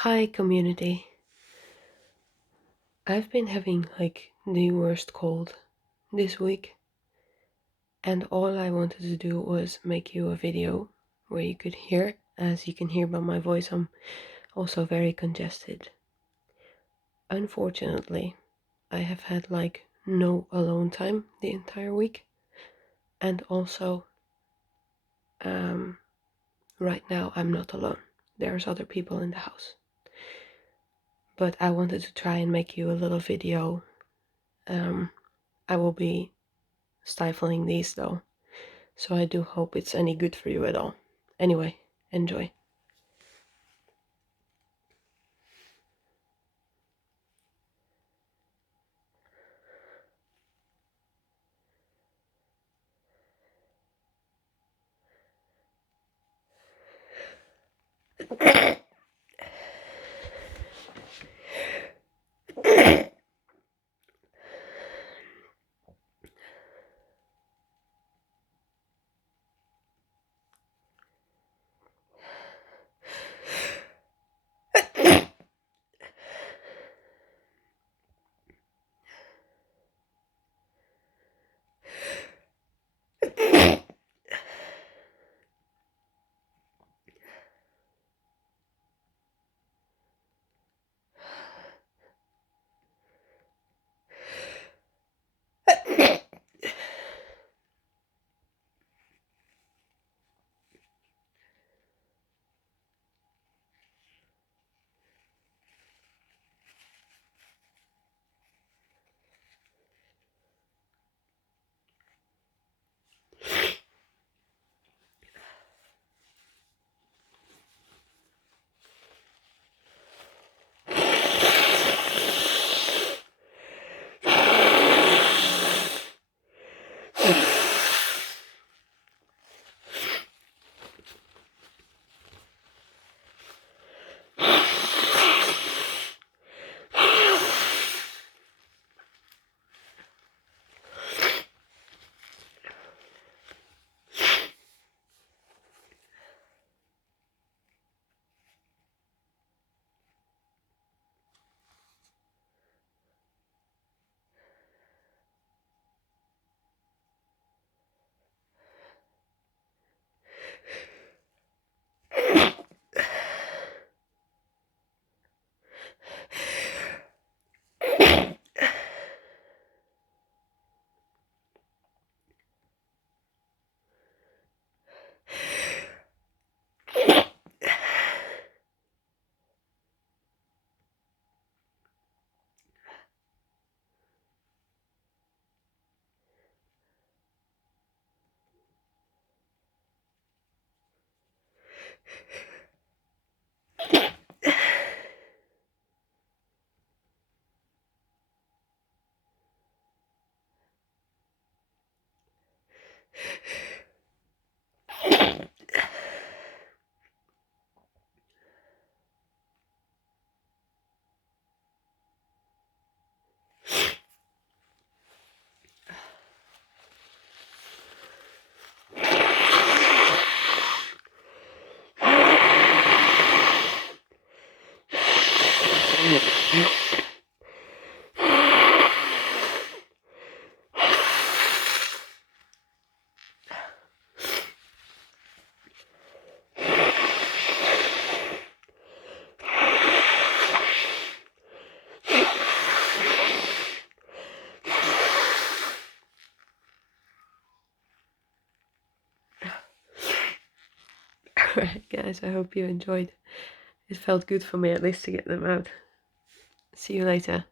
Hi, community. I've been having like the worst cold this week, and all I wanted to do was make you a video where you could hear. As you can hear by my voice, I'm also very congested. Unfortunately, I have had like no alone time the entire week, and also, um, right now I'm not alone. There's other people in the house. But I wanted to try and make you a little video. I will be stifling these though, so I do hope it's any good for you at all. Anyway, enjoy. Alright, guys, I hope you enjoyed. It felt good for me at least to get them out. See you later.